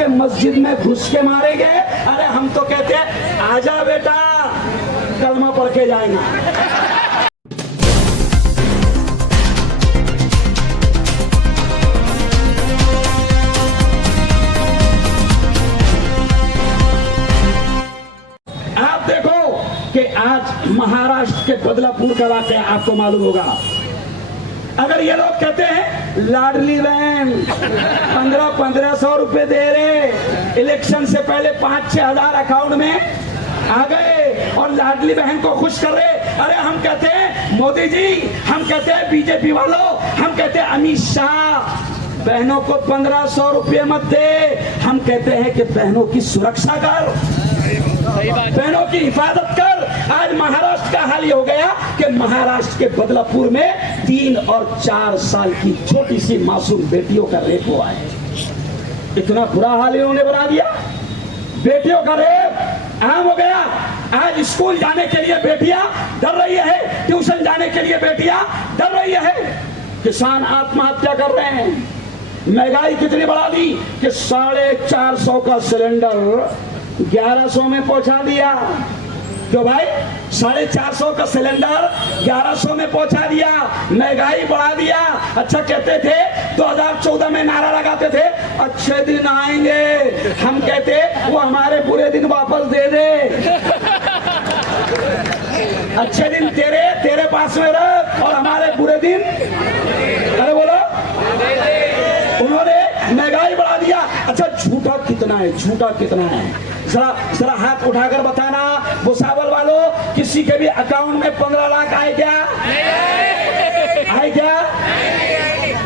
के मस्जिद में घुस के मारेंगे। अरे हम तो कहते हैं आजा बेटा, कलमा पढ़ के जाएगा। आप देखो कि आज महाराष्ट्र के बदलापुर का वाकया आपको मालूम होगा। अगर ये लोग कहते हैं लाडली बहन 1500 रुपए दे रहे, इलेक्शन से पहले 5-6 हजार अकाउंट में आ गए और लाडली बहन को खुश कर रहे। अरे हम कहते हैं मोदी जी, हम कहते हैं बीजेपी वालों, हम कहते हैं अमित शाह, बहनों को 1500 रुपये मत दे। हम कहते हैं कि बहनों की सुरक्षा कर, बहनों की हिफाजत कर। आज महाराष्ट्र का हाल ये हो गया कि महाराष्ट्र के बदलापुर में 3 और 4 साल की छोटी सी मासूम बेटियों का रेप हुआ है। इतना बुरा हाल इन्होंने बना दिया, बेटियों का रेप आम हो गया। आज स्कूल जाने के लिए बेटियां डर रही है, ट्यूशन जाने के लिए बेटियां डर रही है। किसान आत्महत्या कर रहे हैं। महंगाई कितनी बढ़ा दी कि 450 का सिलेंडर 1100 में पहुंचा दिया। क्यों भाई? 450 का सिलेंडर 1100 में पहुंचा दिया, महंगाई बढ़ा दिया। अच्छा कहते थे 2014 में नारा लगाते थे अच्छे दिन आएंगे, हम कहते वो हमारे बुरे दिन वापस दे दे। अच्छे दिन तेरे पास में रख और हमारे बुरे दिन, अरे बोलो, उन्होंने महंगाई बढ़ा दिया। अच्छा झूठा कितना है, झूठा कितना है? जरा हाथ उठाकर बताना भुसावल वालों, किसी के भी अकाउंट में 15 लाख आए क्या? आए क्या?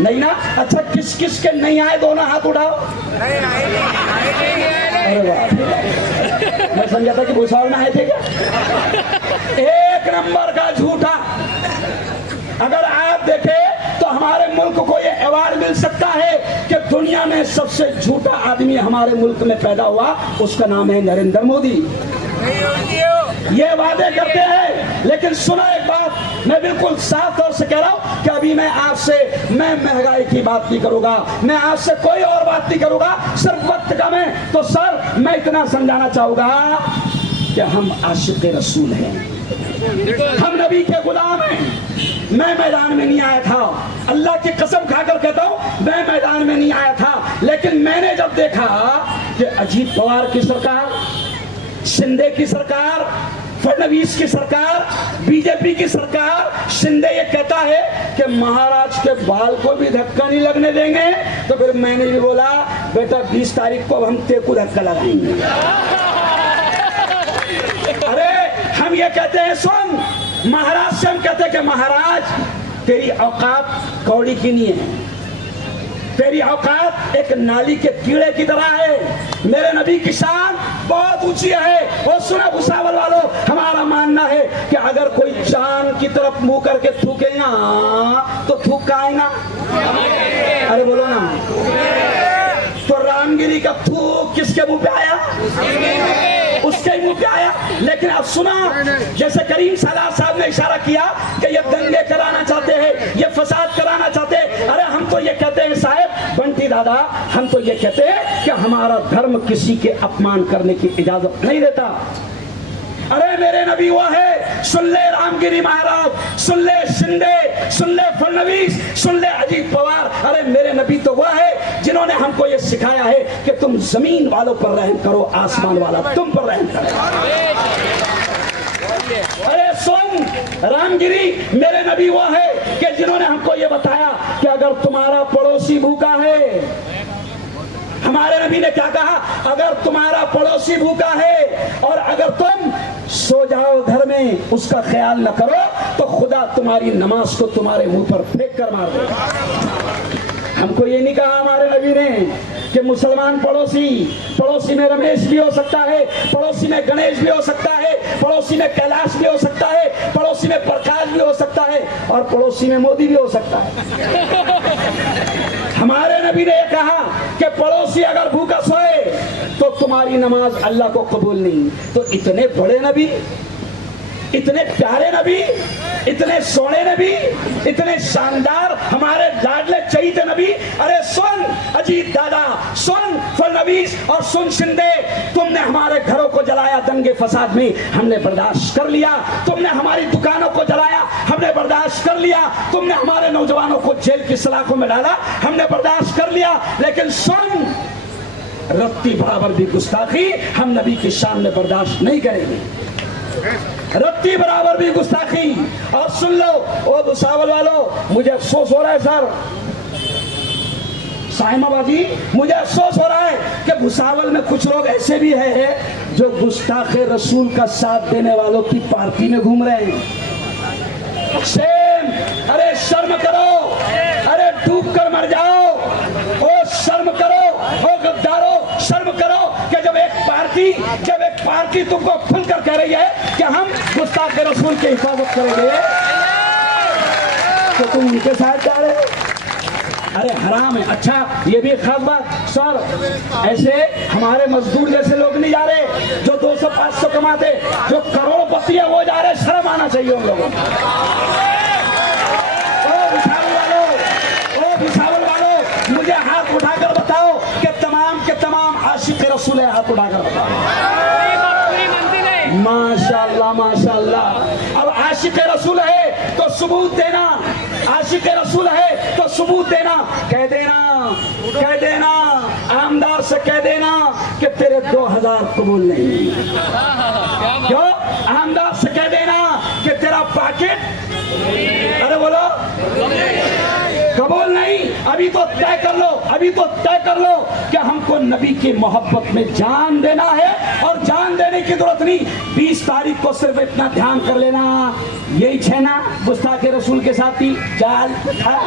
नहीं ना? अच्छा किस किस के नहीं आए, दोनों हाथ उठाओ। अरे वाह, मैं समझा था कि भुसावल में आए थे क्या? एक नंबर का झूठा। अगर आप देखें तो हमारे मुल्क को ये अवार्ड मिल सकता है कि दुनिया में सबसे झूठा आदमी हमारे मुल्क में पैदा हुआ, उसका नाम है नरेंद्र मोदी। ये वादे करते हैं, लेकिन सुना एक बात, मैं बिल्कुल साफ तौर से कह रहा हूं कि अभी मैं महंगाई की बात नहीं करूंगा, मैं आपसे कोई और बात नहीं करूंगा, सिर्फ वक्त कम है। तो सर मैं इतना समझाना चाहूंगा कि हम आशिक़ रसूल हैं, हम नबी के गुलाम हैं। मैं मैदान में नहीं आया था, अल्लाह की कसम खाकर कहता हूं मैं मैदान में नहीं आया था, लेकिन मैंने जब देखा कि अजीत पवार की सरकार, शिंदे की सरकार, फडणवीस की सरकार, बीजेपी की सरकार, शिंदे ये कहता है कि महाराज के बाल को भी धक्का नहीं लगने देंगे, तो फिर मैंने भी बोला बेटा 20 तारीख को हम तेरे को धक्का लगाएंगे। अरे हम ये कहते हैं, सुन, महाराज से हम कहते हैं कि महाराज तेरी औकात कौड़ी की नहीं है, तेरी औकात एक नाली के कीड़े की तरह है। मेरे नबी की शान बहुत ऊंची है। और सुना भुसावल वालों, हमारा मानना है कि अगर कोई चांद की तरफ मुंह करके थूकेगा तो थूक का आएगा? अरे बोलो ना। तो रामगिरी का थूक किसके मुंह पे आया? उसके मुंह पे आया। लेकिन अब सुना, जैसे करीम सालार साहब ने इशारा किया कि ये दंगे कराना चाहते हैं, ये फसाद कराना चाहते हैं। अरे हम तो ये कहते हैं साहब बंटी दादा, हम तो ये कहते हैं कि हमारा धर्म किसी के अपमान करने की इजाजत नहीं देता। अरे मेरे नबी वो है, सुन ले रामगिरी महाराज, सुन ले शिंदे, सुन ले फडणवीस, सुन ले अजीत पवार। अरे मेरे नबी तो वह है जिन्होंने हमको ये सिखाया है कि तुम जमीन वालों पर रहम करो, आसमान वाला तुम पर रहम करो। अरे सुन रामगिरी, मेरे नबी वो है कि जिन्होंने हमको ये बताया कि अगर तुम्हारा पड़ोसी भूखा है, हमारे नबी ने क्या कहा? अगर तुम्हारा पड़ोसी भूखा है और अगर तुम सो जाओ घर में, उसका ख्याल न करो, तो खुदा तुम्हारी नमाज को तुम्हारे मुंह पर फेंक कर मार देगा। हमको ये नहीं कहा हमारे नबी ने कि मुसलमान पड़ोसी में रमेश भी हो सकता है, पड़ोसी में गणेश भी हो सकता है, पड़ोसी में कैलाश भी हो सकता है, पड़ोसी में प्रकाश भी हो सकता है और पड़ोसी में मोदी भी हो सकता है। हमारे नबी ने कहा कि पड़ोसी अगर भूखा सोए तो तुम्हारी नमाज अल्लाह को कबूल नहीं। तो इतने बड़े नबी, इतने प्यारे नबी, इतने सोने नबी, इतने शानदार हमारे लाडले चहीते नबी। अरे सुन अजीत दादा, सुन फडणवीस और सुन शिंदे, तुमने हमारे घरों को जलाया दंगे फसाद में, हमने बर्दाश्त कर लिया। तुमने हमारी दुकानों को जलाया, हमने बर्दाश्त कर लिया। तुमने हमारे नौजवानों को जेल की सलाखों में डाला, हमने बर्दाश्त कर लिया। लेकिन सुन, रत्ती बराबर भी गुस्ताखी हम नबी की शान में बर्दाश्त नहीं करेंगे। रत्ती बराबर भी गुस्ताखी। और सुन लो ओ भुसावल वालों, मुझे अफसोस हो रहा है सर, साहिमाबादी, मुझे अफसोस हो रहा है कि भुसावल में कुछ लोग ऐसे भी हैं जो गुस्ताखे रसूल का साथ देने वालों की पार्टी में घूम रहे हैं। शेम, अरे शर्म करो, अरे डूब कर मर जाओ। ओ शर्म करो, ओ गद्दारो शर्म करो कि जब एक पार्टी तुमको खुलकर कह रही है कि हम गुस्ताखे रसूल की हिफाजत करेंगे, तो तुम उनके साथ जा रहे हो। अरे हराम है। अच्छा ये भी खास बात सर, ऐसे हमारे मजदूर जैसे लोग नहीं जा रहे जो 200-500 कमाते, जो करोड़पति है वो जा रहे। शर्म आना चाहिए उन लोगों को। ओ भुसावल वालों, मुझे हाथ उठाकर बताओ कि तमाम के तमाम आशिक रसूल है, हाथ उठाकर बताओ। माशाअल्लाह माशाअल्लाह। अब आशिक रसूल है तो सबूत देना, आशिक रसूल है तो सबूत देना। कह देना आमदार से कह देना कि तेरे 2000 कबूल नहीं। क्यों? आमदार से कह देना कि तेरा पैकेट, अरे बोलो, कबूल नहीं। अभी तो तय कर लो कि हमको नबी की मोहब्बत में जान देना है। और जान देने की जरूरत नहीं, 20 तारीख को सिर्फ इतना ध्यान कर लेना, यही छेना गुस्ताखे रसूल के साथी जाल था।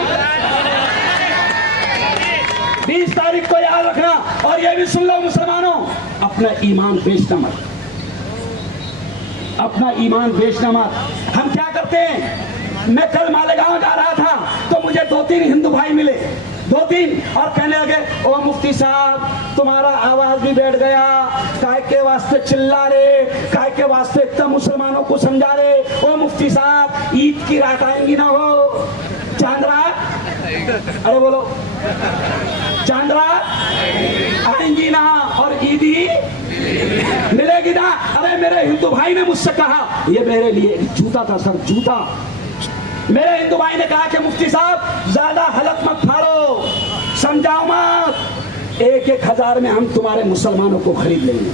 20 तारीख को याद रखना। और ये भी सुन लो मुसलमानों, अपना ईमान बेचना मत, अपना ईमान बेचना मत। हम क्या करते हैं, मैं कल मालेगांव जा रहा था तो मुझे 2-3 हिंदू भाई मिले, 2-3, और कहने लगे ओ मुफ्ती साहब तुम्हारा आवाज भी बैठ गया, काय के वास्ते चिल्ला रहे, काय के वास्ते इतना मुसलमानों को समझा रहे। ओ मुफ्ती साहब ईद की रात आएंगी ना हो, चांद रात, अरे बोलो चांद रात आएंगी ना, और ईदी मिलेगी ना। अरे मेरे हिंदू भाई ने मुझसे कहा, ये मेरे लिए जूता था सर, जूता। मेरे हिंदू भाई ने कहा कि मुफ्ती साहब ज्यादा हलक मत फाड़ो, समझाओ मत, 1-1 हजार में हम तुम्हारे मुसलमानों को खरीद लेंगे।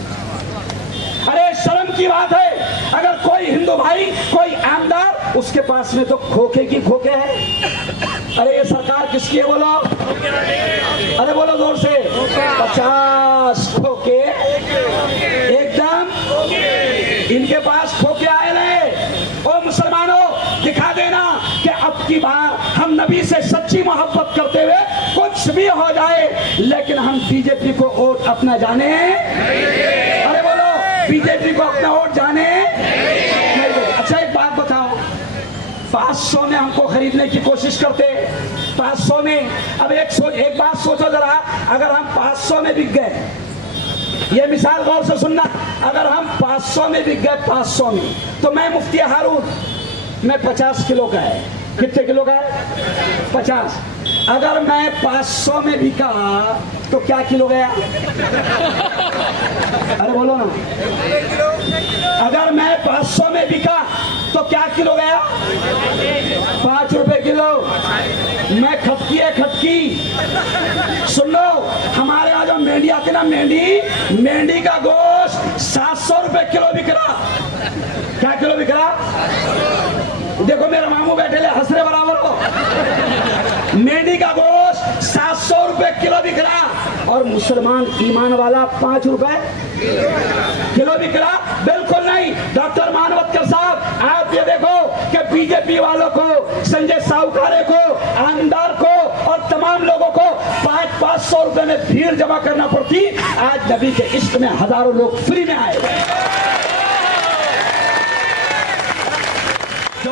अरे शर्म की बात है, अगर कोई हिंदू भाई, कोई आमदार, उसके पास में तो खोखे की खोखे है। अरे ये सरकार किसकी है बोलो, अरे बोलो जोर से, 50 खोखे एकदम इनके पास खोखे आए रहे। ओ मुसलमानों, दिखा देना कि अब की बार हम नबी से सच्ची मोहब्बत करते हुए कुछ भी हो जाए, लेकिन हम बीजेपी को वोट अपना जाने, अरे बोलो बीजेपी को अपना वोट जाने नहीं। अच्छा एक बात बताओ, 500 में हमको खरीदने की कोशिश करते, 500 में। अब एक बात सोचो जरा, अगर हम 500 में बिक गए, ये मिसाल गौर से सुनना, अगर हम 500 में बिक गए, 500 में, तो मैं मुफ्ती हारून, मैं 50 किलो का है, कितने किलो का है? 50। अगर मैं 500 में बिका तो क्या किलो गया? अरे बोलो ना, अगर मैं 500 में बिका तो क्या किलो गया? 5 रुपए किलो। मैं खटकी है, खटकी। सुन लो, हमारे यहाँ जो मेंढी आती ना, मेंढी का गोश्त 700 रुपए किलो बिक रहा। क्या किलो बिक रहा? देखो मेरे मामू बैठे ले, हंसरे बराबर हो। मेंढी का गोश्त 700 रुपए किलो बिक रहा, और मुसलमान ईमान वाला 5 रुपए किलो बिक रहा। बिल्कुल नहीं। डॉक्टर मानवतकर साहब, आप ये देखो कि बीजेपी वालों को, संजय साहूकारे को, आमदार को और तमाम लोगों को 500 रुपए में भीड़ जमा करना पड़ती, आज नबी के इश्क में हजारों लोग फ्री में आए। तो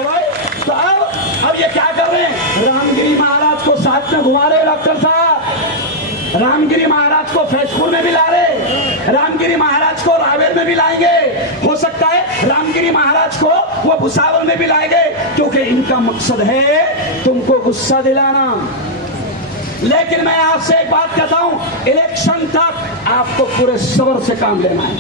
अब ये क्या कर रहे हैं? रामगिरी महाराज को साथ में घुमा रहे डॉक्टर साहब, रामगिरी महाराज को फैजपुर में भी ला रहे, रामगिरी महाराज को रावेर में भी लाएंगे। हो सकता है राम रामगिरी महाराज को वो भुसावल में भी लाएंगे, क्योंकि इनका मकसद है तुमको गुस्सा दिलाना। लेकिन मैं आपसे एक बात कहता हूं, इलेक्शन तक आपको पूरे सब्र से काम लेना है।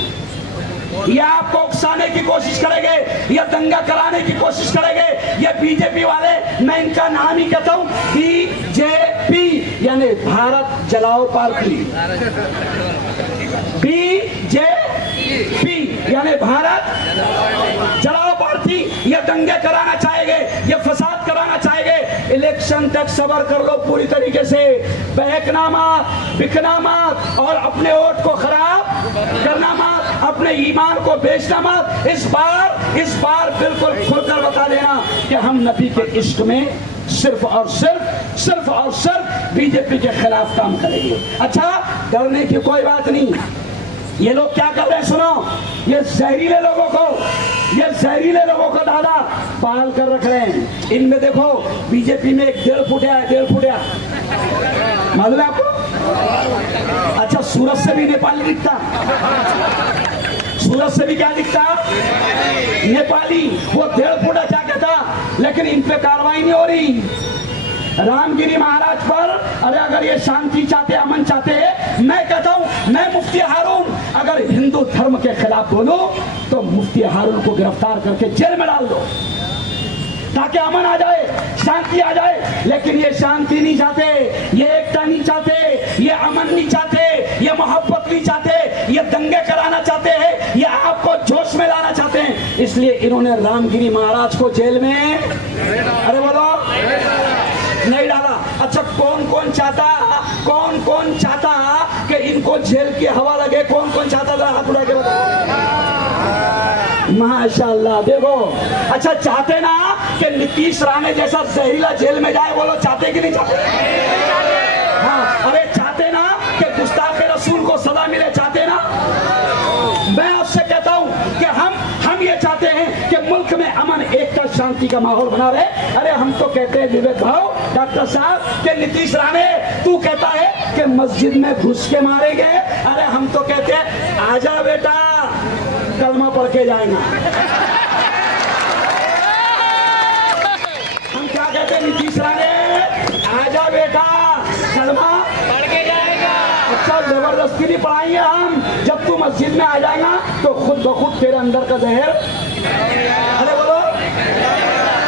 ये आपको उकसाने की कोशिश करेंगे, ये दंगा कराने की कोशिश करेंगे, ये बीजेपी वाले, मैं इनका नाम ही कहता हूं बीजेपी, यानी भारत जलाओ पार्टी। बीजेपी यानी भारत जलाओ पार्टी। ये दंगे कराना चाहेंगे, ये फसाद कराना चाहेंगे। इलेक्शन तक सब्र कर लो पूरी तरीके से, बहकना मत, बिकना मत, और अपने वोट को खराब करना मत, अपने ईमान को बेचना मत। इस बार बिल्कुल खुलकर बता देना कि हम नबी के इश्क में सिर्फ और सिर्फ बीजेपी के खिलाफ काम करेंगे। अच्छा, डरने की कोई बात नहीं। ये लोग क्या कर रहे हैं सुनो, ये जहरीले लोगों को दादा पाल कर रख रहे हैं। इनमें देखो बीजेपी में एक 1.5 फुटिया मालूम है आपको? अच्छा, सूरत से भी नेपाली दिखता, सूरत से भी क्या दिखता, नेपाली। वो 1.5 फुटा क्या कहता, लेकिन इन पे कार्रवाई नहीं हो रही। रामगिरी महाराज पर, अरे अगर ये शांति चाहते, अमन चाहते, मैं कहता हूं, मैं मुफ्ती हारून अगर हिंदू धर्म के खिलाफ बोलूं तो मुफ्ती हारून को गिरफ्तार करके जेल में डाल दो, ताकि अमन आ जाए, शांति आ जाए। लेकिन ये शांति नहीं चाहते, ये एकता नहीं चाहते, ये अमन नहीं चाहते, ये मोहब्बत नहीं चाहते, ये दंगे कराना चाहते हैं, ये आपको जोश में लाना चाहते हैं। इसलिए इन्होंने रामगिरी महाराज को जेल में, अरे बोलो, नहीं डाला। अच्छा, कौन कौन चाहता कि इनको जेल की हवा लगे? कौन चाहता था? हाथ उठा के बताओ। माशाल्लाह, देखो। अच्छा, चाहते ना कि नीतीश राणे जैसा जहरीला जेल में जाए? बोलो, चाहते कि नहीं चाहते? हाँ, अरे चाहते ना कि गुस्ताखे रसूल को सजा मिले? चाहते ना? मैं आपसे कहता हूं कि हम ये चाहते हैं कि मुल्क में अमन, एकता, शांति का माहौल बना रहे। अरे हम तो कहते हैं विवेक भाव, डॉक्टर साहब, कि नीतीश राणे तू कहता है कि मस्जिद में घुस के मारेंगे, अरे हम तो कहते हैं आजा बेटा, कलमा पढ़ के जाएगा। हम क्या कहते हैं, नीतीश राणे आजा बेटा, कलमा पढ़ के जाएगा। अच्छा, जबरदस्ती नहीं पढ़ाएंगे हम, जब तू मस्जिद में आ जाएगा तो खुद ब खुद तेरे अंदर का जहर, अरे बोलो,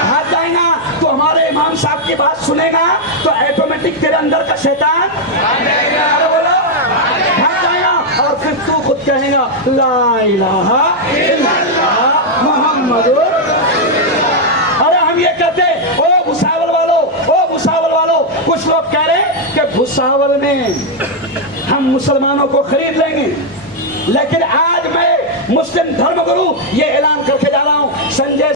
भाग जाएगा। तो हमारे इमाम साहब की बात सुनेगा तो ऑटोमेटिक तेरे अंदर का शैतान, अरे बोलो, भाग जाएगा। और फिर तू खुद कहेगा ला इलाहा इल्लल्लाह मुहम्मदुर। अरे हम ये कहते, ओ भुसावल वालों, कुछ लोग कह रहे हैं कि भुसावल में हम मुसलमानों को खरीद लेंगे। लेकिन आज मैं मुस्लिम धर्मगुरु ये ऐलान करके जा रहा हूं, संजय,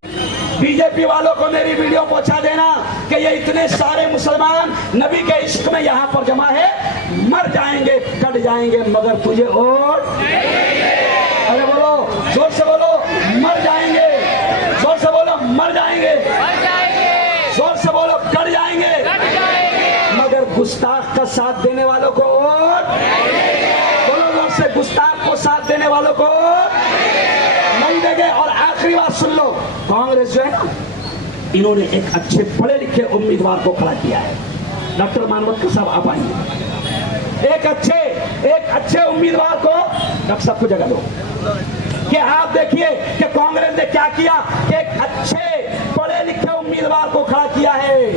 बीजेपी वालों को मेरी वीडियो पहुंचा देना कि ये इतने सारे मुसलमान नबी के इश्क में यहाँ पर जमा है, मर जाएंगे, कट जाएंगे, मगर तुझे वोट, अरे बोलो, जोर से बोलो, मर जाएंगे, जोर से बोलो, मर जाएंगे, जोर से बोलो, कट जाएंगे, मगर गुस्ताख का साथ देने वालों को वोट, बोलो जोर से, गुस्ताख को साथ देने वालों को नहीं देंगे। और आखिरी बात सुन लो, कांग्रेस जो है ना, इन्होंने एक अच्छे पढ़े लिखे उम्मीदवार को खड़ा किया है। डॉक्टर मानवतकर साहब आप आइए, एक अच्छे उम्मीदवार को डॉक्टर साहब को जगह दो कि आप देखिए कि कांग्रेस ने क्या किया, एक अच्छे पढ़े लिखे उम्मीदवार को खड़ा किया है।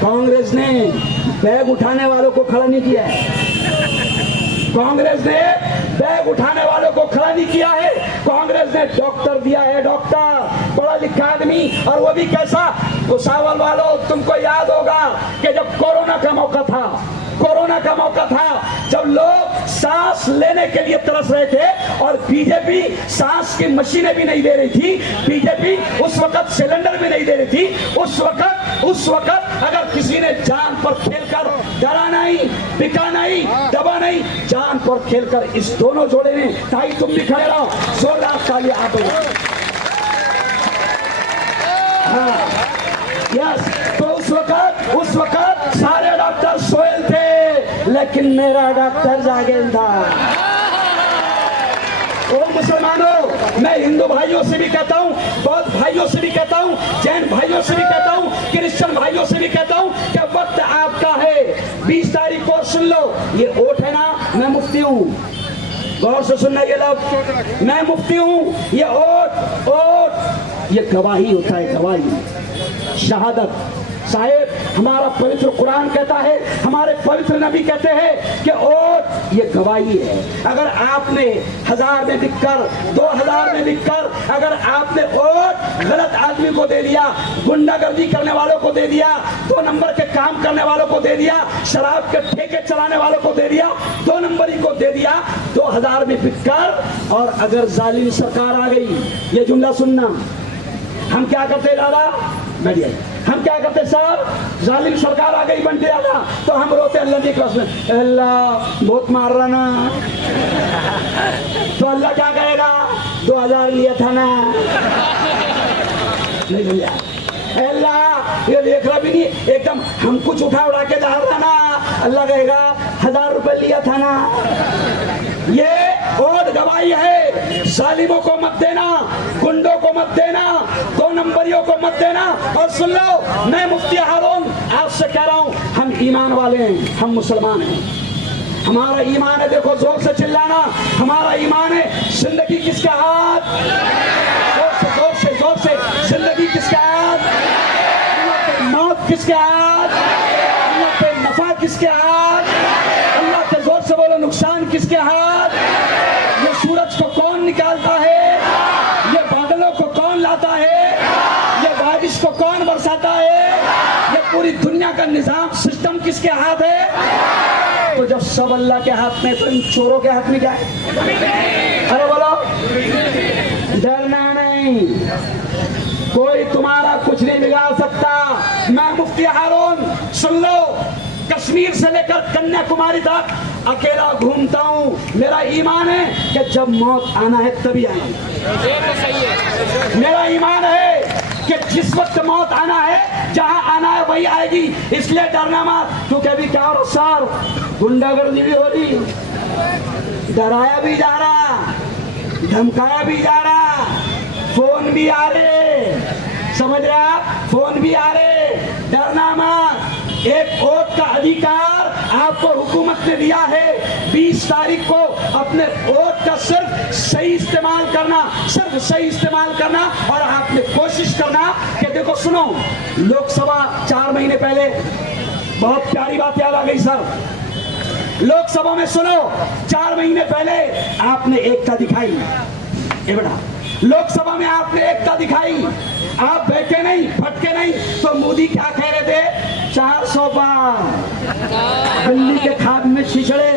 कांग्रेस ने बैग उठाने वालों को खड़ा नहीं किया है, कांग्रेस ने बैग उठाने वालों को खड़ा नहीं किया है, कांग्रेस ने डॉक्टर दिया है, डॉक्टर, पढ़ा लिखा आदमी, और वो भी कैसा? भुसावल वालों, तुमको याद होगा कि जब कोरोना का मौका था, जब लोग सांस लेने के लिए तरस रहे थे और बीजेपी सांस की मशीनें भी नहीं दे रही थी, बीजेपी उस वक्त सिलेंडर भी नहीं दे रही थी, उस वक्त अगर किसी ने जान पर खेलकर, डरा नहीं, बिका नहीं, दबा नहीं, जान पर खेलकर इस दोनों जोड़े ने, ताई तुम भी खड़े रहो, जोरदार ताली आप दो। हाँ, यस, तो उस वक्त सारे डॉक्टर सोए थे, लेकिन मेरा डॉक्टर जागेल था। ओ मुसलमानों, मैं हिंदू भाइयों से भी कहता हूँ, बौद्ध भाइयों से भी कहता हूँ, जैन भाइयों से भी कहता हूँ, क्रिश्चियन भाइयों से भी कहता हूँ कि वक्त आपका है। 20 तारीख को सुन लो, ये वोट है ना, मैं मुफ्ती हूँ, गौर से सुनना ये लोग, मैं मुफ्ती हूँ, ये वोट ये गवाही होता है, गवाही, शहादत। साहेब, हमारा पवित्र कुरान कहता है, हमारे पवित्र नबी कहते हैं कि वोट ये गवाही है। अगर आपने 1000 में बिककर, 2000 में बिककर अगर आपने वोट गलत आदमी को दे दिया, गुंडागर्दी करने वालों को दे दिया, 2 नंबर के काम करने वालों को दे दिया, शराब के ठेके चलाने वालों को दे दिया, 2 नंबरी को दे दिया 2000 में बिककर, और अगर जालिम सरकार आ गई, ये जुमला सुनना, हम क्या करते दादा, बढ़िया, हम क्या करते साहब, जालिम सरकार आ गई बनते दादा, तो हम रोते अल्लाह की कसम, अल्लाह बहुत मार रहा ना, तो अल्लाह क्या कहेगा, 2000 लिया था ना, नहीं भैया, अल्लाह ये देख रहा भी नहीं, एकदम हम कुछ उठा उड़ा के जा रहा ना, अल्लाह कहेगा 1000 रुपए लिया था ना। ये और गवाही है, जालिमों को मत देना, गुंडों को मत देना, 2 नंबरियों को मत देना। और सुन लो, मैं मुफ्ती हारून आपसे कह रहा हूं, हम ईमान वाले हैं, हम मुसलमान हैं, हमारा ईमान है, देखो जोर से चिल्लाना, हमारा ईमान है, जिंदगी किसके हाथ, जोर से जोर से, जिंदगी किसके हाथ, मौत किसके हाथ, अल्लाह के नफा किसके हाथ, अल्लाह के जोर से बोलो नुकसान किसके हाथ। ये सूरज को कौन निकालता है, ये बादलों को कौन लाता है, ये बारिश को कौन बरसाता है, ये पूरी दुनिया का निजाम सिस्टम किसके हाथ है। तो जब सब अल्लाह के हाथ में, तो इन चोरों के हाथ में क्या है, अरे बोलो, डरना नहीं, कोई तुम्हारा कुछ नहीं बिगाड़ सकता। मैं मुफ्ती हारून, सुन लो, कश्मीर से लेकर कन्याकुमारी तक अकेला घूमता हूँ, मेरा ईमान है कि जब मौत आना है तभी आएगी, मेरा ईमान है कि जिस वक्त मौत आना है, जहां आना है वही आएगी, इसलिए डरना मत। क्योंकि अभी क्या हो रहा सर, गुंडागर्दी भी हो रही, डराया भी जा रहा, धमकाया भी जा रहा, फोन भी आ रहे, समझ रहे आप, फोन भी आ रहे, डरना मत। एक वोट का अधिकार आपको हुकूमत ने दिया है, 20 तारीख को अपने वोट का सिर्फ सही इस्तेमाल करना, सिर्फ सही इस्तेमाल करना, और आपने कोशिश करना कि देखो सुनो, लोकसभा 4 महीने पहले, बहुत प्यारी बात याद आ गई सर, लोकसभा में सुनो, 4 महीने पहले आपने एकता दिखाई, ये बेटा, लोकसभा में आपने एकता दिखाई, आप बैठे नहीं, फटके नहीं, तो मोदी क्या कह रहे थे, 400 पार, दिल्ली के खाद में छिछड़े,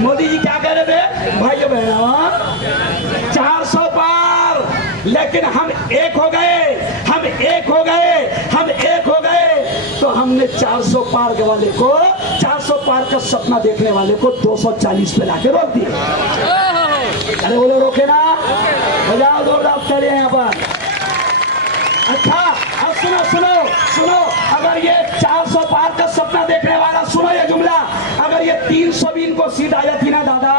मोदी जी क्या कह रहे थे, भाइयों बहनों, 400 पार, लेकिन हम एक हो गए, हम एक हो गए, हम एक हो गए, तो हमने 400 पार के वाले को, 400 पार का सपना देखने वाले को 240 पे लाके रोक दिया। अरे बोलो रोके ना, बजाओ जोरदार चले यहाँ पर। अच्छा, अब सुनो सुनो सुनो, अगर ये 400 पार का सपना देखने वाला, सुनो ये जुमला, अगर ये 300 भी इनको सीट आ जाती ना दादा,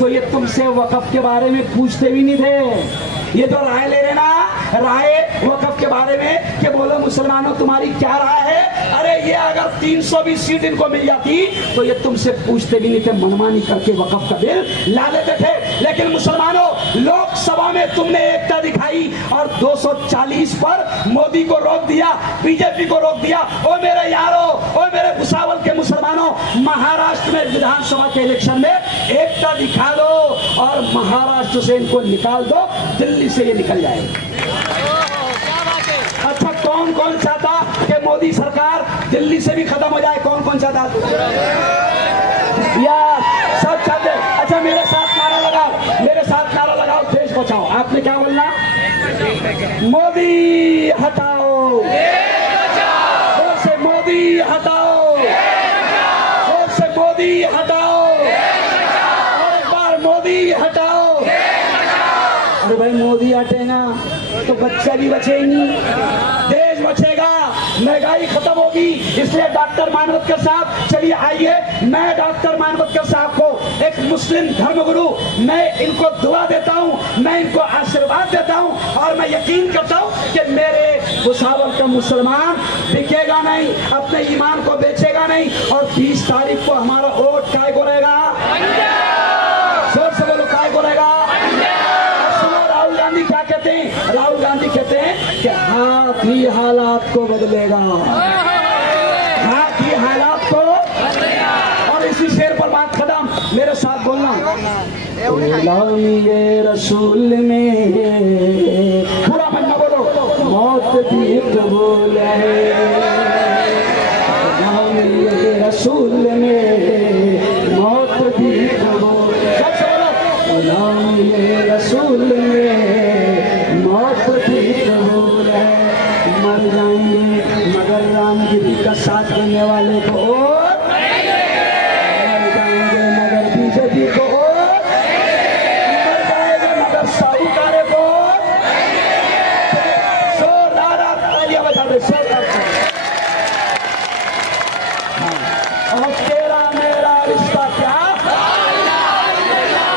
तो ये तुमसे वक़्फ़ के बारे में पूछते भी नहीं थे। ये तो राय ले रहे ना, राय वक़्फ़ के बारे में कि बोलो मुसलमानों तुम्हारी क्या राय है, अरे ये अगर 320 सीट इनको मिल जाती तो ये तुमसे पूछते भी नहीं थे, मनमानी करके वक़्फ़ का बिल ला लेते थे। लेकिन मुसलमानों, लोकसभा में तुमने एकता दिखाई और 240 पर मोदी को रोक दिया, बीजेपी को रोक दिया। ओ मेरे यारो, ओ मेरे भुसावल के मुसलमानों, महाराष्ट्र में विधानसभा के इलेक्शन में एकता दिखा दो और महाराष्ट्र से इनको निकाल दो, दिल्ली से ये निकल जाएगा। अच्छा, कौन कौन चाहता कि मोदी सरकार दिल्ली से भी खत्म हो जाए, कौन कौन चाहता, या सब चाहते। अच्छा, मेरे साथ नारा लगाओ, मेरे साथ नारा लगाओ, देश बचाओ। आपने क्या बोलना, मोदी हटाओ, जोर से मोदी हटाओ, जोर से मोदी हटाओ, और एक बार मोदी हटाओ। अरे भाई, मोदी हटेगा तो बच्चे भी बचेंगी, देश बचेगा, महंगाई खत्म होगी। इसलिए डॉक्टर मानवतकर साहब चलिए आइए, मैं डॉक्टर मानवतकर साहब को, एक मुस्लिम धर्मगुरु, मैं इनको दुआ देता हूं, मैं इनको आशीर्वाद देता हूं और मैं यकीन करता हूं कि मेरे भुसावल का मुसलमान बिकेगा नहीं, अपने ईमान को बेचेगा नहीं और 20 तारीख को हमारा वोट काय को रहेगा, जोर से बोलो काय को रहेगा। सुनो राहुल गांधी क्या कहते हैं, राहुल गांधी कहते हैं कि हाथ ही हालात को बदलेगा, हाथ ही हालात को, और इसी शेर पर बात खत्म। मेरे साथ बोलना, गुलामी रसूल में पूरा महीना बोलो, मौत भी कबूल है, गुलामी रसूल में मौत भी कबूल, गुलामी रसूल में मौत भी कबूल है, मर जाएंगे मगर रामगिरी का साथ देने वाले को, मर जाएंगे मगर बीजेपी को, मर जाएंगे मगर साहूकारे को, जोरदार तालियां बजा दे, जोरदार। और तेरा मेरा रिश्ता क्या,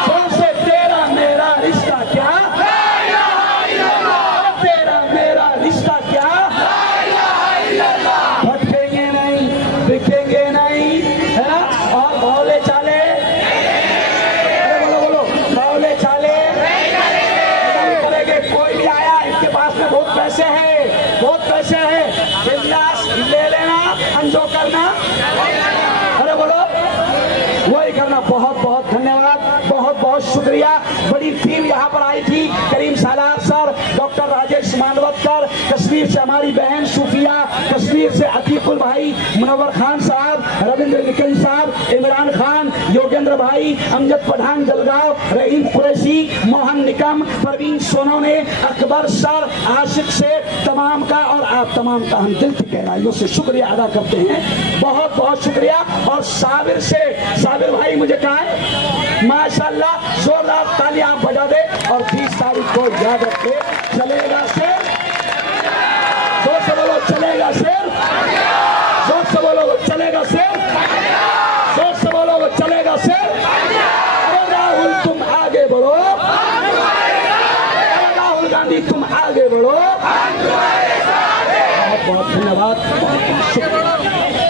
सबसे तेरा मेरा रिश्ता क्या, तेरा मेरा रिश्ता क्या, भटकेंगे नहीं, बिकेंगे नहीं, है ना, और भौले चाले, बोलो बोलो, भौले चाले नहीं करेंगे। कोई भी आया, इनके पास में बहुत पैसे हैं, बहुत पैसे हैं, बिंदास ले लेना, अंजो करना, अरे बोलो वही करना। बहुत बहुत धन्यवाद, बहुत बहुत शुक्रिया। बड़ी टीम यहाँ पर आई थी, करीम सालार सर, डॉक्टर राजेश मानवतकर, कश्मीर से हमारी बहन सूफिया, कश्मीर से अतीकुल भाई, मुनव्वर खान साहब, रविंद्र निकल साहब, इमरान खान, योगेंद्र भाई, अमजद पठान जलगांव, रहीम कुरैशी, मोहन निकम, परवीन सोनोने, अकबर सर, आशिक शेख, तमाम का और आप तमाम का हम दिल की गहराइयों से शुक्रिया अदा करते हैं, बहुत बहुत शुक्रिया। और साबिर से, साबिर भाई मुझे कहा है माशाल्लाह, जोरदार तालियां आप बजा दे। और 20 तारीख को याद रखे, चलेगा शेर, जोर से बोलो चलेगा शेर, जोर से बोलो चलेगा शेर, जोर से बोलो चलेगा शेर। अरे राहुल तुम आगे बढ़ो, अरे राहुल गांधी तुम आगे बढ़ो। बहुत बहुत धन्यवाद, बहुत बहुत शुक्रिया।